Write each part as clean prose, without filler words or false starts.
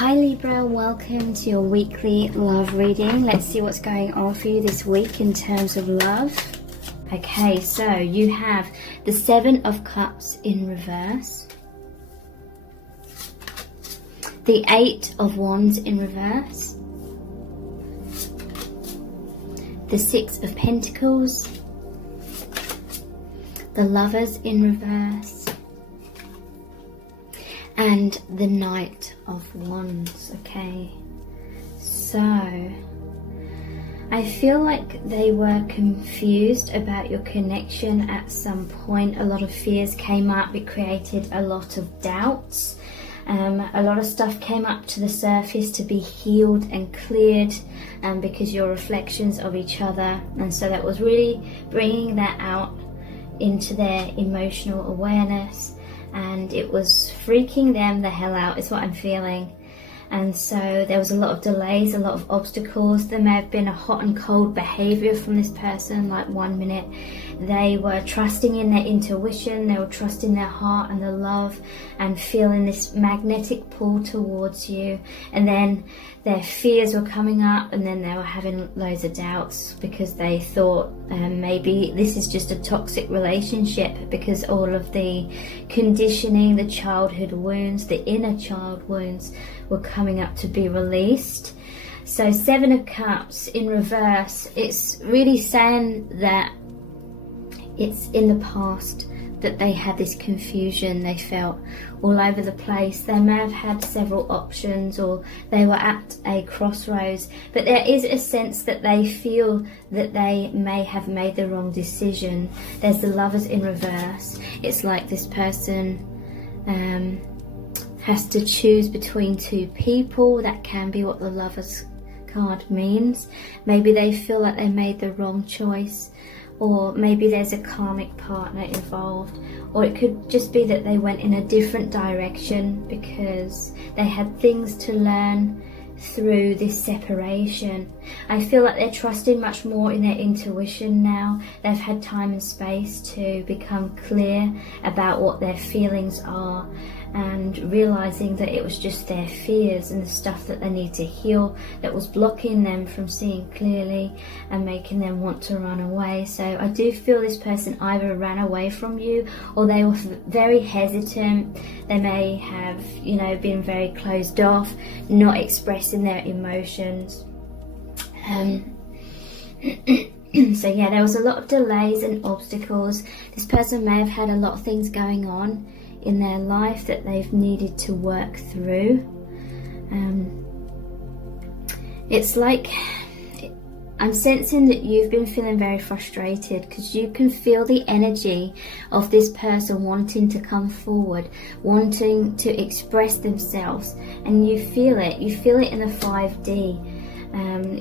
Hi Libra, welcome to your weekly love reading. Let's see what's going on for you this week in terms of love. Okay, so you have the Seven of Cups in reverse, the Eight of Wands in reverse, the Six of Pentacles, the Lovers in reverse, and the Knight of Wands. Okay, so I feel like they were confused about your connection at some point. A lot of fears came up. It created a lot of doubts. A lot of stuff came up to the surface to be healed and cleared, because you're reflections of each other, and so that was really bringing that out into their emotional awareness, and it was freaking them the hell out is what I'm feeling. And so there was a lot of delays, a lot of obstacles. There may have been a hot and cold behavior from this person. Like 1 minute they were trusting in their intuition, they were trusting their heart and the love and feeling this magnetic pull towards you, and then their fears were coming up, and then they were having loads of doubts because they thought maybe this is just a toxic relationship, because all of the conditioning, the childhood wounds, the inner child wounds were coming up to be released. So Seven of Cups in reverse, it's really saying that it's in the past that they had this confusion. They felt all over the place. They may have had several options, or they were at a crossroads, but there is a sense that they feel that they may have made the wrong decision. There's the Lovers in reverse. It's like this person has to choose between two people. That can be what the Lovers card means. Maybe they feel like they made the wrong choice, or maybe there's a karmic partner involved, or it could just be that they went in a different direction because they had things to learn through this separation. I feel like they're trusting much more in their intuition now. They've had time and space to become clear about what their feelings are, and realizing that it was just their fears and the stuff that they need to heal that was blocking them from seeing clearly and making them want to run away. So I do feel this person either ran away from you, or they were very hesitant. They may have, been very closed off, not expressing their emotions. So yeah, there was a lot of delays and obstacles. This person may have had a lot of things going on in their life that they've needed to work through. It's like I'm sensing that you've been feeling very frustrated, because you can feel the energy of this person wanting to come forward, wanting to express themselves, and you feel it in the 5D.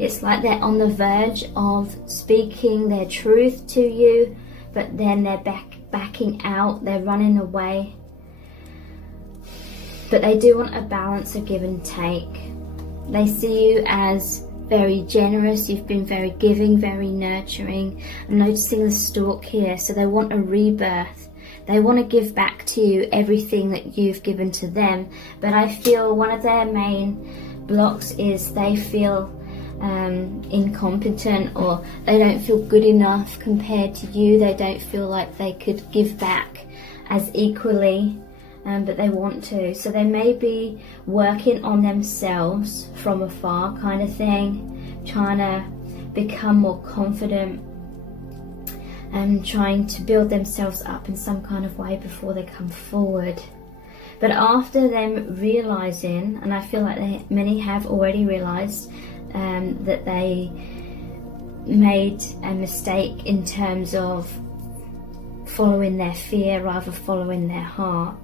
It's like they're on the verge of speaking their truth to you, but then they're backing out, they're running away. But they do want a balance of give and take. They see you as very generous. You've been very giving, very nurturing. I'm noticing the stork here. So they want a rebirth. They want to give back to you everything that you've given to them. But I feel one of their main blocks is they feel incompetent, or they don't feel good enough compared to you. They don't feel like they could give back as equally. But they want to. So they may be working on themselves from afar kind of thing, trying to become more confident and trying to build themselves up in some kind of way before they come forward. But after them realizing, and I feel like many have already realized that they made a mistake in terms of following their fear rather following their heart,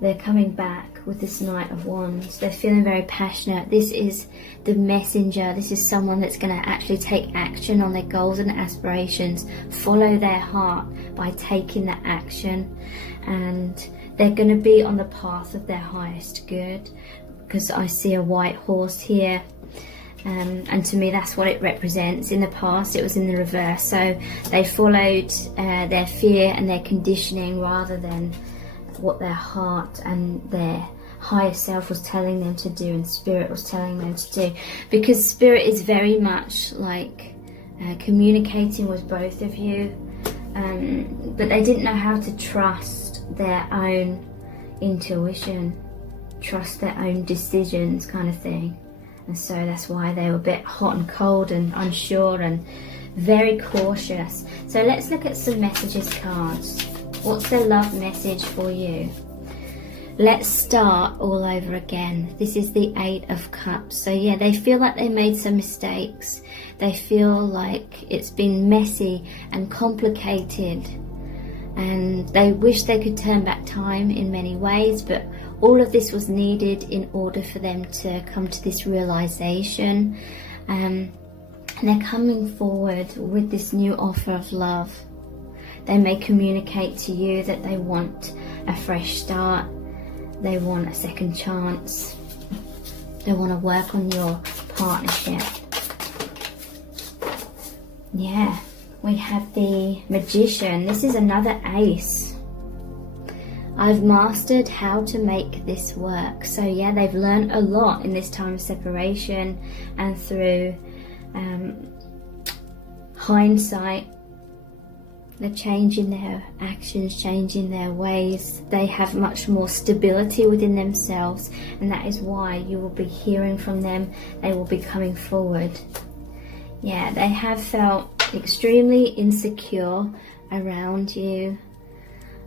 they're coming back with this Knight of Wands. They're feeling very passionate. This is the messenger. This is someone that's going to actually take action on their goals and aspirations, follow their heart by taking that action, and they're going to be on the path of their highest good, because I see a white horse here. And to me that's what it represents. In the past it was in the reverse, so they followed their fear and their conditioning rather than what their heart and their higher self was telling them to do and spirit was telling them to do, because spirit is very much like communicating with both of you, but they didn't know how to trust their own intuition, trust their own decisions kind of thing. And so that's why they were a bit hot and cold and unsure and very cautious. So let's look at some messages cards. What's the love message for you? Let's start all over again. This is the 8 of Cups. So yeah, they feel like they made some mistakes. They feel like it's been messy and complicated, and they wish they could turn back time in many ways, but all of this was needed in order for them to come to this realization. And they're coming forward with this new offer of love. They may communicate to you that they want a fresh start, they want a second chance, they want to work on your partnership. Yeah, we have the Magician. This is another ace. I've mastered how to make this work. So yeah, they've learned a lot in this time of separation, and through hindsight, they're changing their actions, changing their ways. They have much more stability within themselves, and that is why you will be hearing from them. They will be coming forward. Yeah, they have felt extremely insecure around you,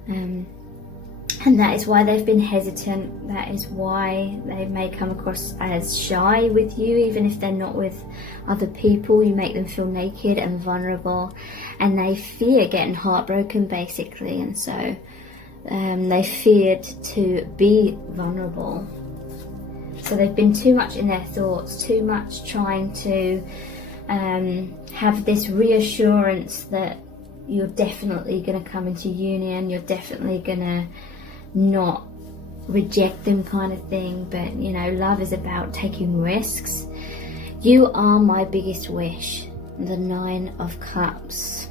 and that is why they've been hesitant. That is why they may come across as shy with you, even if they're not with other people. You make them feel naked and vulnerable, and they fear getting heartbroken basically, and so they feared to be vulnerable. So they've been too much in their thoughts, too much trying to have this reassurance that you're definitely going to come into union, you're definitely going to not reject them kind of thing. But you know, love is about taking risks. You are my biggest wish, the 9 of Cups.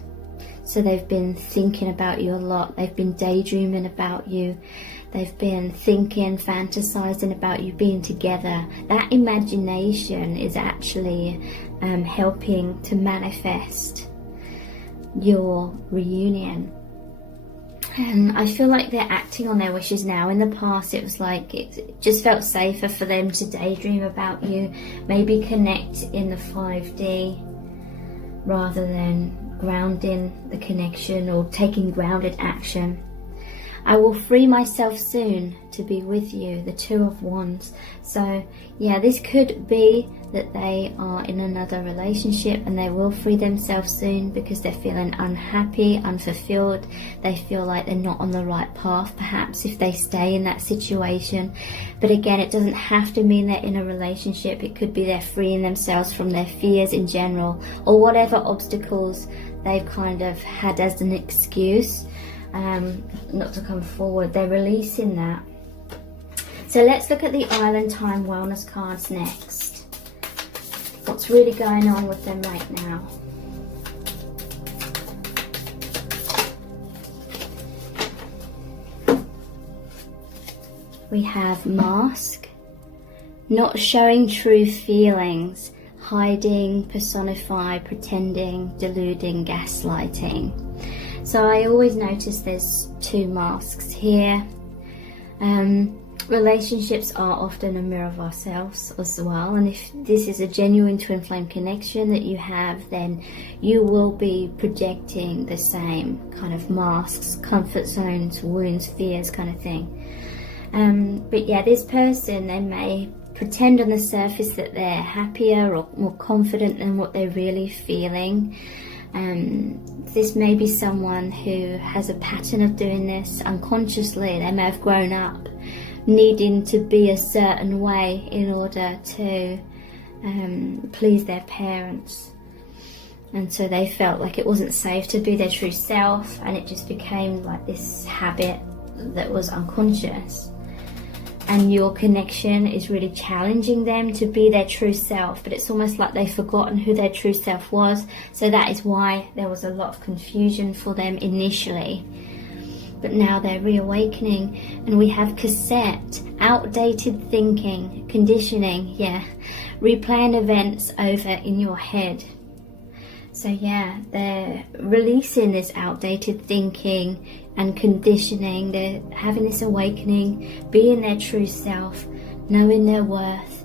So they've been thinking about you a lot. They've been daydreaming about you. They've been thinking, fantasizing about you being together. That imagination is actually helping to manifest your reunion. And I feel like they're acting on their wishes now. In the past, it was like it just felt safer for them to daydream about you, maybe connect in the 5D rather than grounding the connection or taking grounded action. I will free myself soon to be with you, the 2 of Wands. So yeah, this could be that they are in another relationship and they will free themselves soon because they're feeling unhappy, unfulfilled. They feel like they're not on the right path, perhaps, if they stay in that situation. But again, it doesn't have to mean they're in a relationship. It could be they're freeing themselves from their fears in general, or whatever obstacles they've kind of had as an excuse not to come forward. They're releasing that. So let's look at the Island Time Wellness cards next. What's really going on with them right now? We have Mask, not showing true feelings, hiding, personify, pretending, deluding, gaslighting. So I always notice there's 2 masks here. Relationships are often a mirror of ourselves as well, and if this is a genuine twin flame connection that you have, then you will be projecting the same kind of masks, comfort zones, wounds, fears kind of thing. But yeah, this person, they may pretend on the surface that they're happier or more confident than what they're really feeling. This may be someone who has a pattern of doing this unconsciously. They may have grown up needing to be a certain way in order to please their parents, and so they felt like it wasn't safe to be their true self, and it just became like this habit that was unconscious. And your connection is really challenging them to be their true self, but it's almost like they've forgotten who their true self was. So that is why there was a lot of confusion for them initially. but now they're reawakening. And we have cassette, outdated thinking, conditioning, yeah, replaying events over in your head. So yeah, they're releasing this outdated thinking and conditioning. They're having this awakening, being their true self, knowing their worth.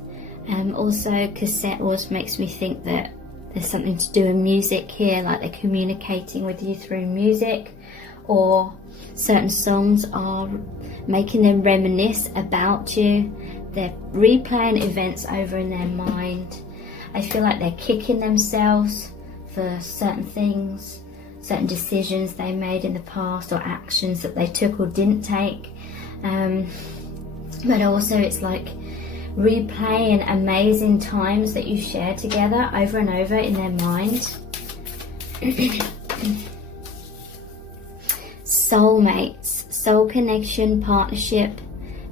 Also, cassette always makes me think that there's something to do with music here, like they're communicating with you through music, or certain songs are making them reminisce about you. They're replaying events over in their mind. I feel like they're kicking themselves for certain things, certain decisions they made in the past, or actions that they took or didn't take. But also it's like replaying amazing times that you share together over and over in their mind. Soulmates, soul connection, partnership,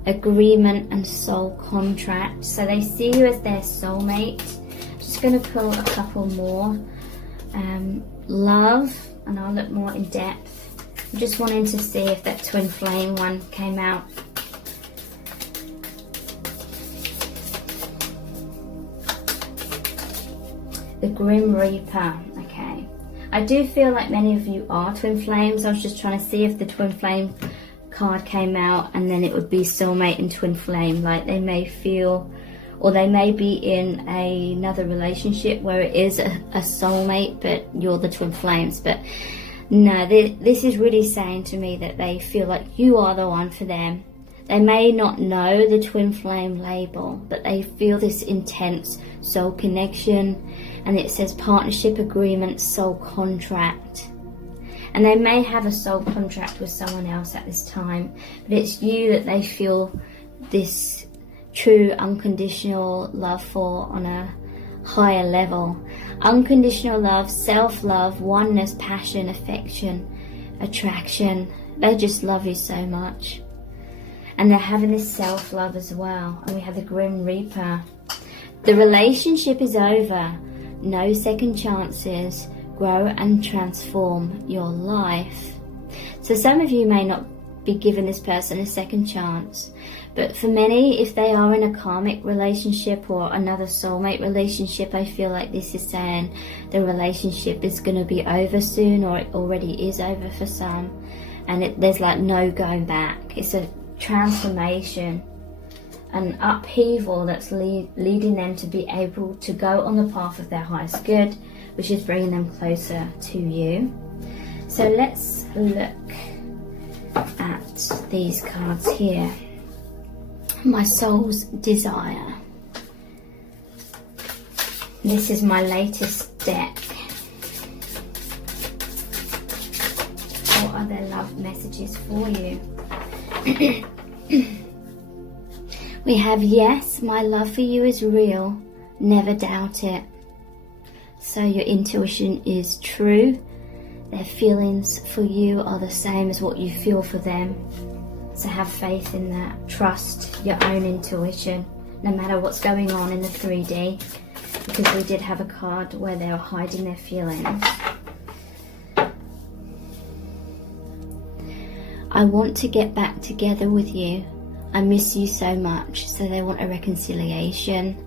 agreement and soul contract. So they see you as their soulmate. Just going to pull a couple more. Love, and I'll look more in depth. I'm just wanting to see if that twin flame one came out. The Grim Reaper. Okay, I do feel like many of you are twin flames. I was just trying to see if the twin flame card came out, and then it would be soulmate and twin flame. Like they may feel, or they may be in another relationship where it is a soulmate, but you're the twin flames. But no, this is really saying to me that they feel like you are the one for them. They may not know the twin flame label, but they feel this intense soul connection. And it says partnership, agreement, soul contract. And they may have a soul contract with someone else at this time, but it's you that they feel this true unconditional love for on a higher level. Unconditional love, self-love, oneness, passion, affection, attraction. They just love you so much. And they're having this self-love as well. And we have the Grim Reaper. The relationship is over. No second chances. Grow and transform your life. So some of you may not be giving this person a second chance, but for many, if they are in a karmic relationship or another soulmate relationship, I feel like this is saying the relationship is going to be over soon, or it already is over for some, and there's like no going back. It's a transformation, an upheaval that's leading them to be able to go on the path of their highest good, which is bringing them closer to you. So let's look at these cards here. My soul's desire. This is my latest deck. What are their love messages for you? We have, yes, my love for you is real. Never doubt it. So your intuition is true. Their feelings for you are the same as what you feel for them. So have faith in that. Trust your own intuition, no matter what's going on in the 3D. Because we did have a card where they were hiding their feelings. I want to get back together with you. I miss you so much. So they want a reconciliation.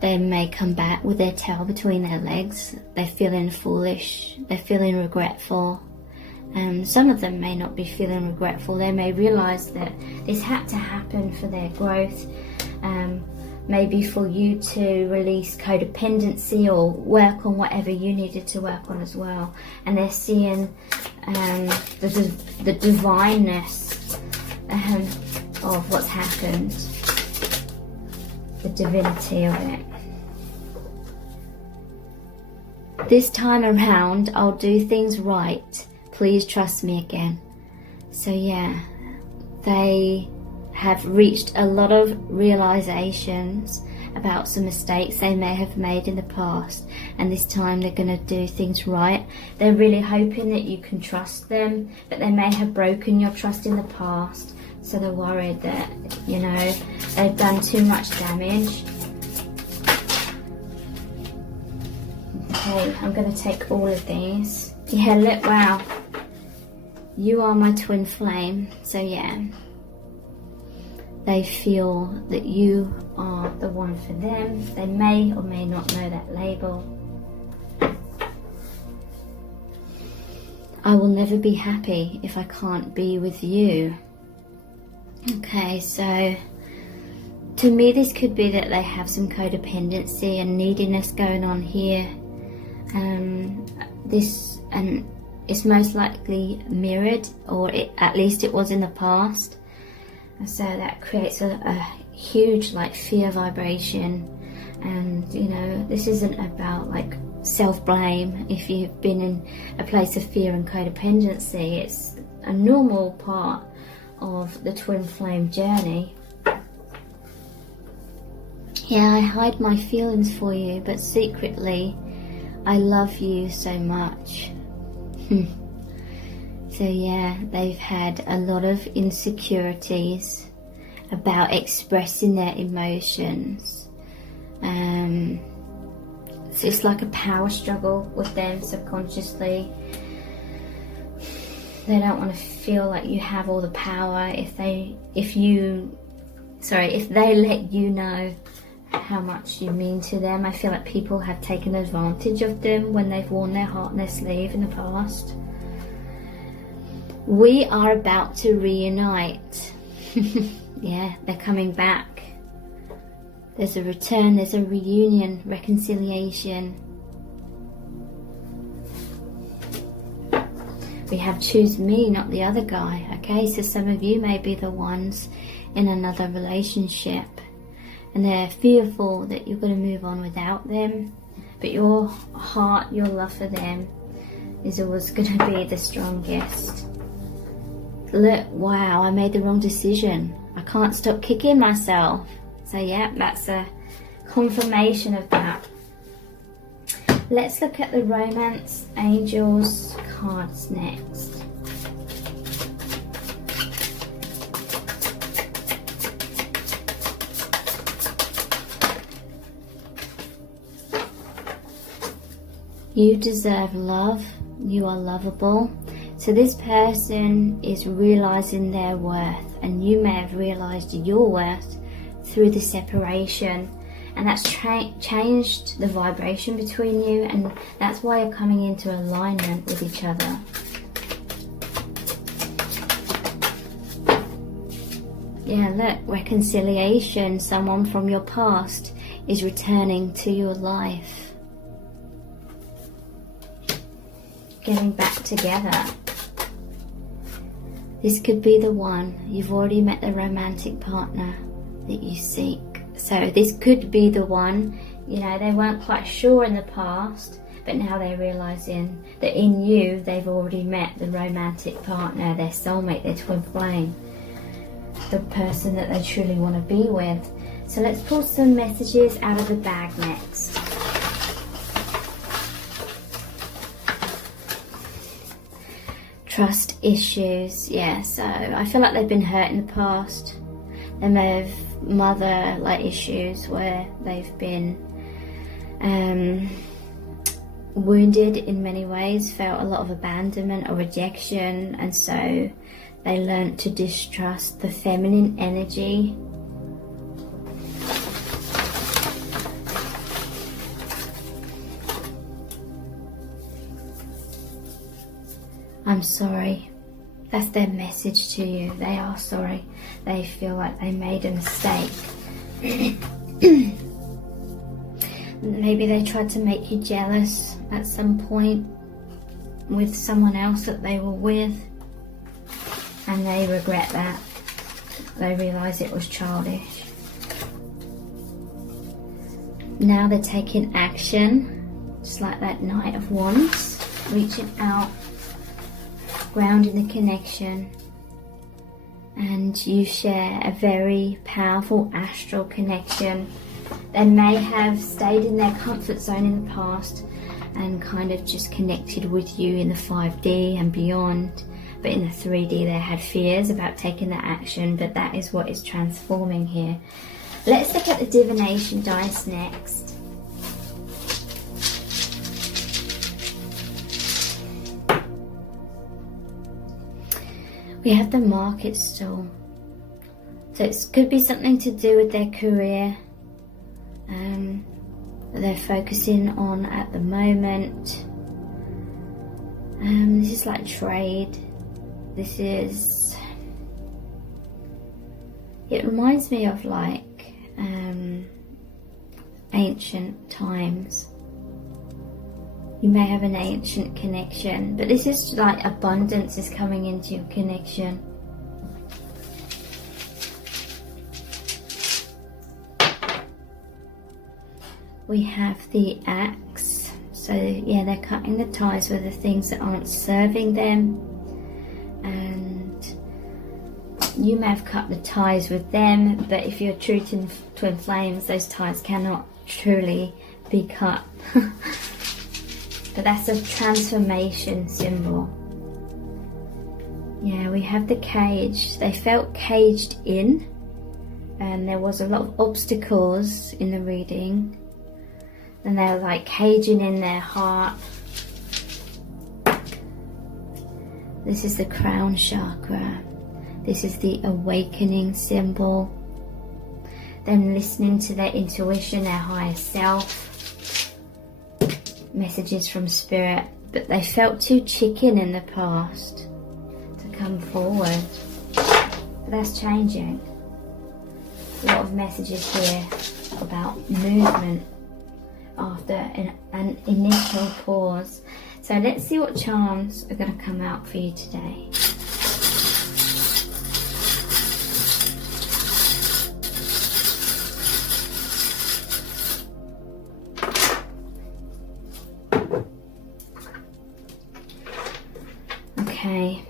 They may come back with their tail between their legs. They're feeling foolish. They're feeling regretful. Some of them may not be feeling regretful. They may realise that this had to happen for their growth. Maybe for you to release codependency or work on whatever you needed to work on as well. And they're seeing the divineness of what's happened. The divinity of it. This time around, I'll do things right. Please trust me again. So yeah, they have reached a lot of realizations about some mistakes they may have made in the past, and this time they're going to do things right. They're really hoping that you can trust them, but they may have broken your trust in the past, so they're worried that, you know, they've done too much damage. Okay, I'm going to take all of these. Yeah, look, wow. You are my twin flame. So yeah, they feel that you are the one for them. They may or may not know that label. I will never be happy if I can't be with you. Okay, so to me this could be that they have some codependency and neediness going on here. It's most likely mirrored, or at least it was in the past. So that creates a huge like fear vibration. And you know, this isn't about like self-blame. If you've been in a place of fear and codependency, it's a normal part of the twin flame journey. Yeah, I hide my feelings for you, but secretly I love you so much. So yeah, they've had a lot of insecurities about expressing their emotions. So it's like a power struggle with them subconsciously. They don't want to feel like you have all the power if they let you know how much you mean to them. I feel like people have taken advantage of them when they've worn their heart on their sleeve in the past. We are about to reunite. Yeah, they're coming back. There's a return, there's a reunion, reconciliation. We have choose me, not the other guy. Okay, so some of you may be the ones in another relationship and they're fearful that you're going to move on without them, but your heart, your love for them is always going to be the strongest. Look, wow, I made the wrong decision. I can't stop kicking myself. So yeah, that's a confirmation of that. Let's look at the romance angels cards next. You deserve love. You are lovable. So this person is realizing their worth, and you may have realized your worth through the separation, and that's changed the vibration between you, and that's why you're coming into alignment with each other. Yeah, look, reconciliation. Someone from your past is returning to your life, getting back together. This could be the one. You've already met the romantic partner that you seek. So this could be the one. You know, they weren't quite sure in the past, but now they're realizing that in you they've already met the romantic partner, their soulmate, their twin flame, the person that they truly want to be with. So let's pull some messages out of the bag next. Trust issues. Yeah, so I feel like they've been hurt in the past. They may have mother-like issues where they've been wounded in many ways, felt a lot of abandonment or rejection, and so they learnt to distrust the feminine energy. I'm sorry. That's their message to you. They are sorry. They feel like they made a mistake. Maybe they tried to make you jealous at some point with someone else that they were with, and they regret that. They realise it was childish. Now they're taking action, just like that Knight of Wands, reaching out, grounding the connection, and you share a very powerful astral connection. They may have stayed in their comfort zone in the past and kind of just connected with you in the 5D and beyond, but in the 3D they had fears about taking that action, but that is what is transforming here. Let's look at the divination dice next. We have the market stall. So it could be something to do with their career that they're focusing on at the moment. This is like trade. This is, it reminds me of like ancient times. You may have an ancient connection, but this is like abundance is coming into your connection. We have the axe. So yeah, they're cutting the ties with the things that aren't serving them, and you may have cut the ties with them, but if you're true to twin flames, those ties cannot truly be cut. But that's a transformation symbol. Yeah, we have the cage. They felt caged in, and there was a lot of obstacles in the reading, and they were like caging in their heart. This is the crown chakra. This is the awakening symbol. Them listening to their intuition, their higher self. Messages from spirit, but they felt too chicken in the past to come forward. But that's changing. A lot of messages here about movement after an initial pause. So let's see what charms are going to come out for you today. Okay,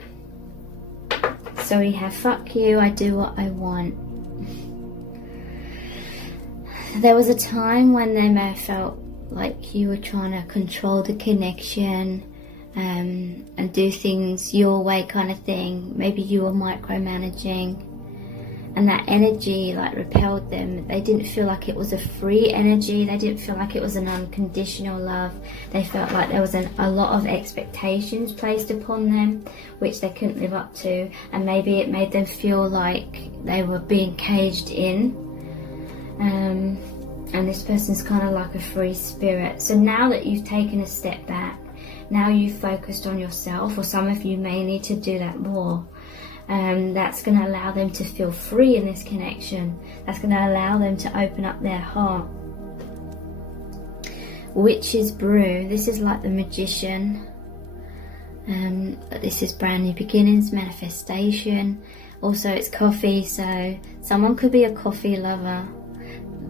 so we have fuck you, I do what I want. There was a time when they may have felt like you were trying to control the connection and do things your way kind of thing. Maybe you were micromanaging, and that energy like repelled them. They didn't feel like it was a free energy. They didn't feel like it was an unconditional love. They felt like there was a lot of expectations placed upon them which they couldn't live up to, and maybe it made them feel like they were being caged in. And this person's kind of like a free spirit. So now that you've taken a step back, now you've focused on yourself, or some of you may need to do that more. That's going to allow them to feel free in this connection. That's going to allow them to open up their heart. Witch's brew. This is like the magician. This is brand new beginnings, manifestation. Also, it's coffee, so someone could be a coffee lover.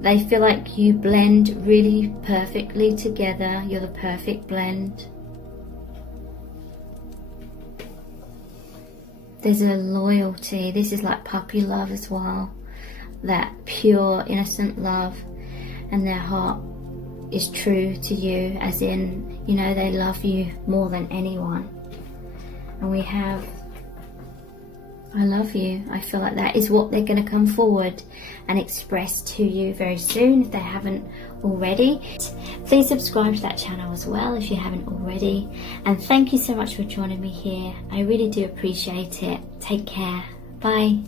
They feel like you blend really perfectly together. You're the perfect blend. There's a loyalty. This is like puppy love as well. That pure, innocent love. And their heart is true to you, as in, you know, they love you more than anyone. And we have, I love you. I feel like that is what they're going to come forward and express to you very soon, if they haven't already. Please subscribe to that channel as well if you haven't already. And thank you so much for joining me here. I really do appreciate it. Take care. Bye.